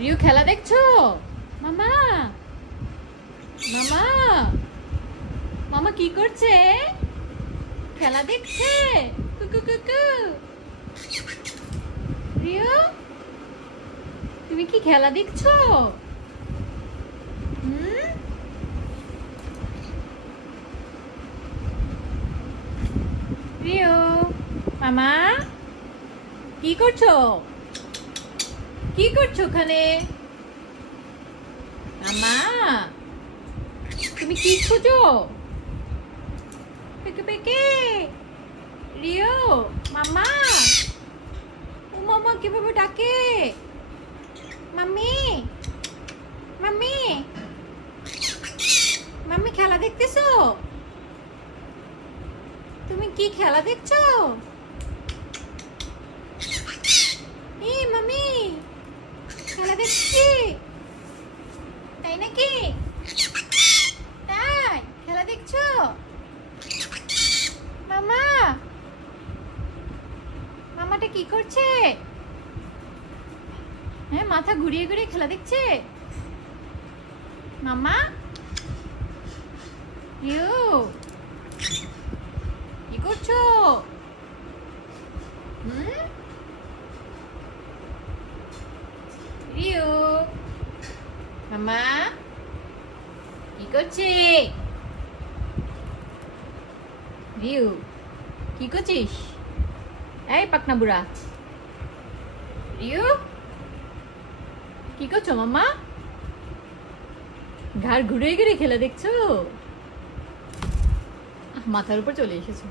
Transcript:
রিউ খেলা দেখছো? মামা মামা মামা কি করছে? খেলা দেখছে। কুকু কুকু। রিউ তুমি কি খেলা দেখছো? রিউ মামা কি করছো? কি করছো ওখানে? মামা তুমি কি খোঁজো? পেকে পেকে। রিও মামা। ও মামা কিভাবে ডাকে? মাম্মি মাম্মি মাম্মি খেলা দেখতেছো? তুমি কি খেলা দেখছো? মাম্মি খেলা দেখছি। তাই নাকি? তাই খেলা দেখছো? মামা মামাটা কি করছে? হ্যাঁ মাথা ঘুরিয়ে ঘুরিয়ে খেলা দেখছে। মামা ইউ কি করছো? রিউ মামা কি করছে? রিউ কি করছিস? এই পাকনা বুড়া। রিউ কি করছো মামা? ঘাড় ঘুরে ঘুরে খেলা দেখছো? মাথার উপর চলে এসেছো।